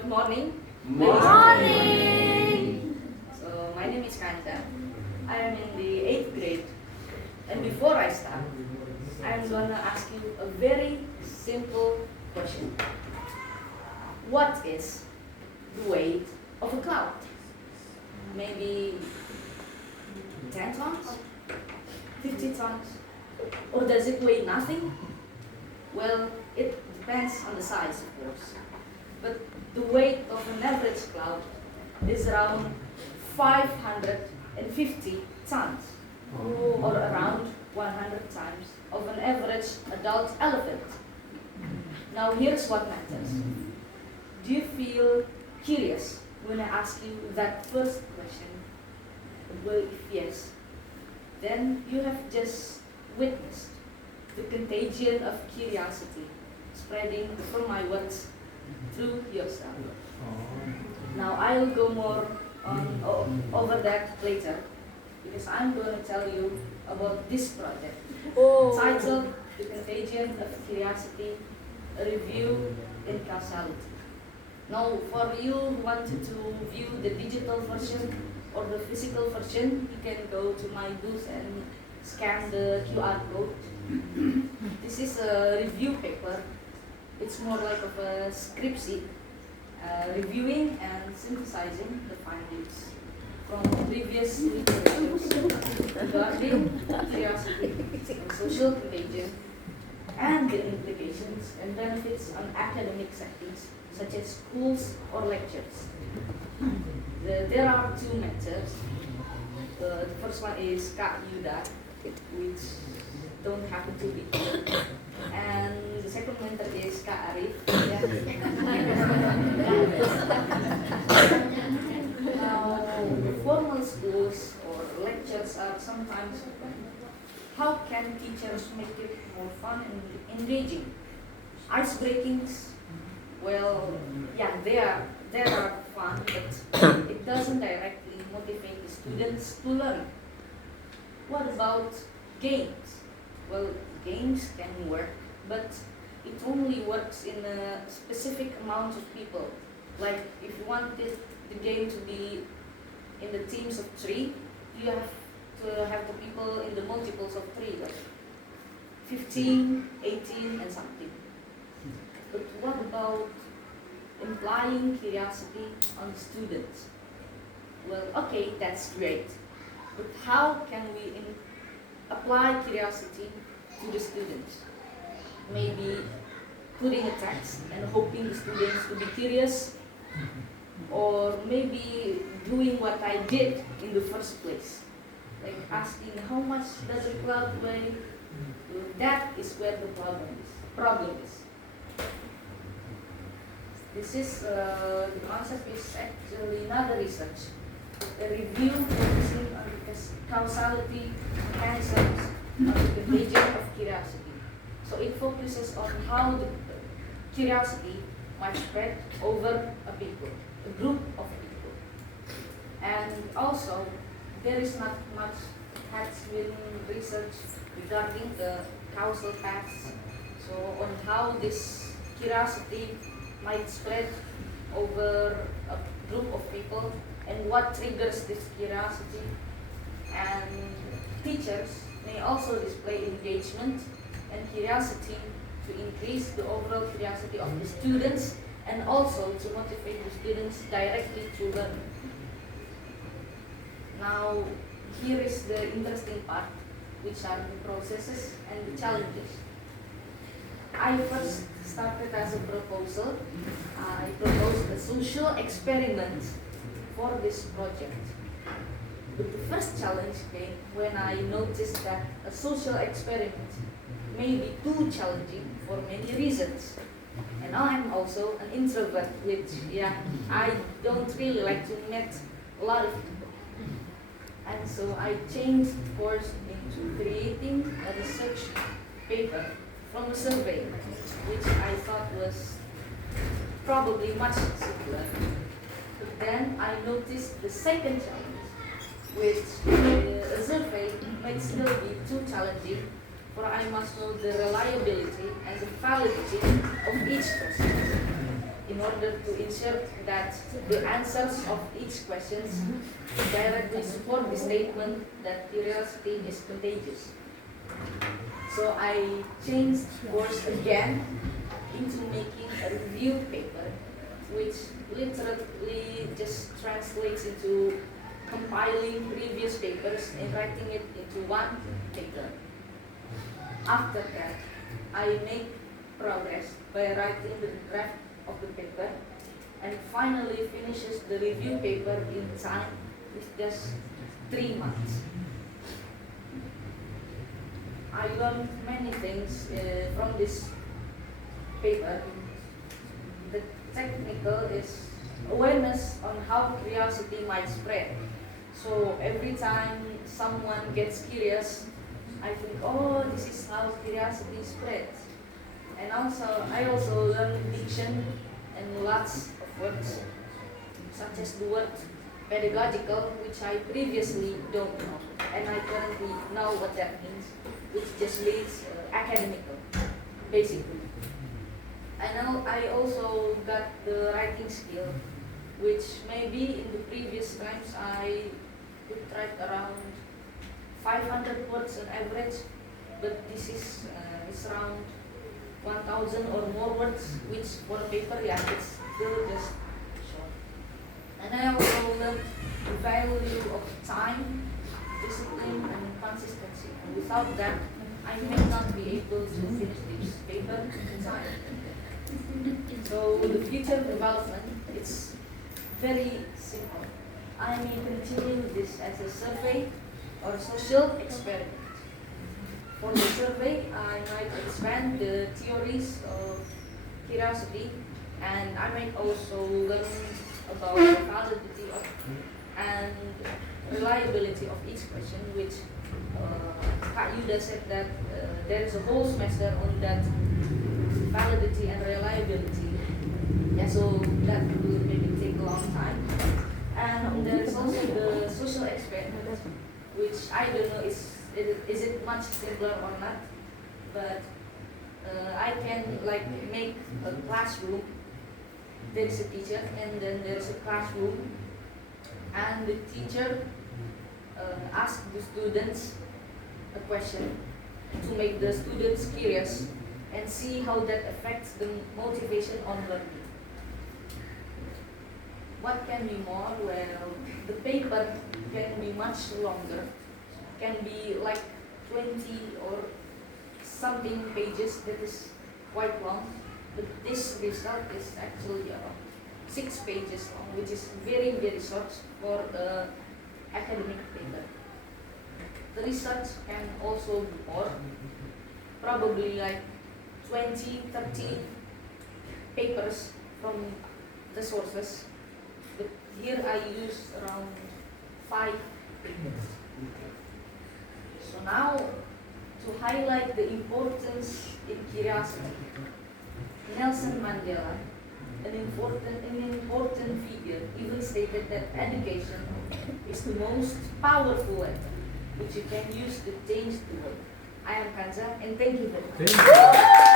Good morning. Morning! So my name is Kanta. I am in the 8th grade. And before I start, I'm gonna ask you a very simple question. What is the weight of a cloud? Maybe 10 tons? 50 tons? Or does it weigh nothing? Well, it depends on the size, of course. But the weight of an average cloud is around 550 tons, or around 100 times of an average adult elephant. Now here's what matters. Do you feel curious when I ask you that first question? Well, if yes, then you have just witnessed the contagion of curiosity spreading from my words through yourself. Now I'll go more over that later, because I'm going to tell you about this project titled The Contagion of Curiosity, a Review in Causality. Now for you who wanted to view the digital version or the physical version, you can go to my booth and scan the QR code. This is a review paper. It's more like of a script sheet, reviewing and synthesizing the findings from previous literatures regarding curiosity and social contagion and the implications and benefits on academic settings such as schools or lectures. There are two mentors. The first one is Kak Yuda, which don't happen to be here. And the second mentor is Kak Arif. Now, formal schools or lectures are sometimes open. How can teachers make it more fun and engaging? Ice breakings, well, yeah, they are fun, but it doesn't directly motivate the students to learn. What about games? Well, games can work, but it only works in a specific amount of people. Like if you wanted the game to be in the teams of 3, you have to have the people in the multiples of 3, like 15, 18 and something. But what about implying curiosity on students? Well, okay, that's great. But how can we apply curiosity to the students? Maybe putting a text and hoping the students to be curious, or maybe doing what I did in the first place, like asking how much does a cloud weigh? That is where the problem is. This is the concept is actually not a research, a review focusing on the causality mechanisms of the contagion of curiosity. So it focuses on how the curiosity might spread over a group of people. And also, there is not much has been research regarding the causal paths. So on how this curiosity might spread over a group of people and what triggers this curiosity. And teachers may also display engagement and curiosity to increase the overall curiosity of the students and also to motivate the students directly to learn. Now, here is the interesting part, which are the processes and the challenges. I first started as a proposal. I proposed a social experiment for this project. But the first challenge came when I noticed that a social experiment may be too challenging for many reasons. And I'm also an introvert, which, I don't really like to meet a lot of people. And so I changed course into creating a research paper from a survey, which I thought was probably much simpler. But then I noticed the second challenge, which a survey might still be too challenging, for I must know the reliability and the validity of each person. In in order to ensure that the answers of each question directly support the statement that curiosity is contagious. So I changed course again into making a review paper, which literally just translates into compiling previous papers and writing it into one paper. After that, I make progress by writing the draft of the paper and finally finishes the review paper in time with just 3 months. I learned many things from this paper. The technical is awareness on how curiosity might spread. So every time someone gets curious, I think, oh, this is how curiosity spreads. And also, I also learned diction and lots of words, such as the word pedagogical, which I previously don't know, and I currently know what that means, which just means academical, basically. I also got the writing skill, which maybe in the previous times I could write around 500 words on average, but this is it's around 1,000 or more words, which for a paper, yeah, it's still just short. And I also learned the value of time, discipline, and consistency. And without that, I may not be able to finish this paper in time. So the future development, it's very simple. I may continue this as a survey or social experiment. For the survey, I might expand the theories of curiosity, and I might also learn about the validity of and reliability of each question, which Kak Yuda said that there is a whole semester on that validity and reliability. Yeah, so that will maybe take a long time. And there is also the social experiment, which I don't know is it much simpler or not, but I can like make a classroom. There is a teacher, and then there is a classroom, and the teacher asks the students a question to make the students curious and see how that affects the motivation on learning. What can be more? Well, the paper can be much longer, can be like 20 or something pages, that is quite long, but this result is actually 6 pages long, which is very, very short for academic paper. The research can also be more, probably like 20, 30 papers from the sources, but here I use around 5 papers. So now, to highlight the importance in curiosity, Nelson Mandela, an important figure, even stated that education is the most powerful weapon which you can use to change the world. I am Kanza, and thank you very much.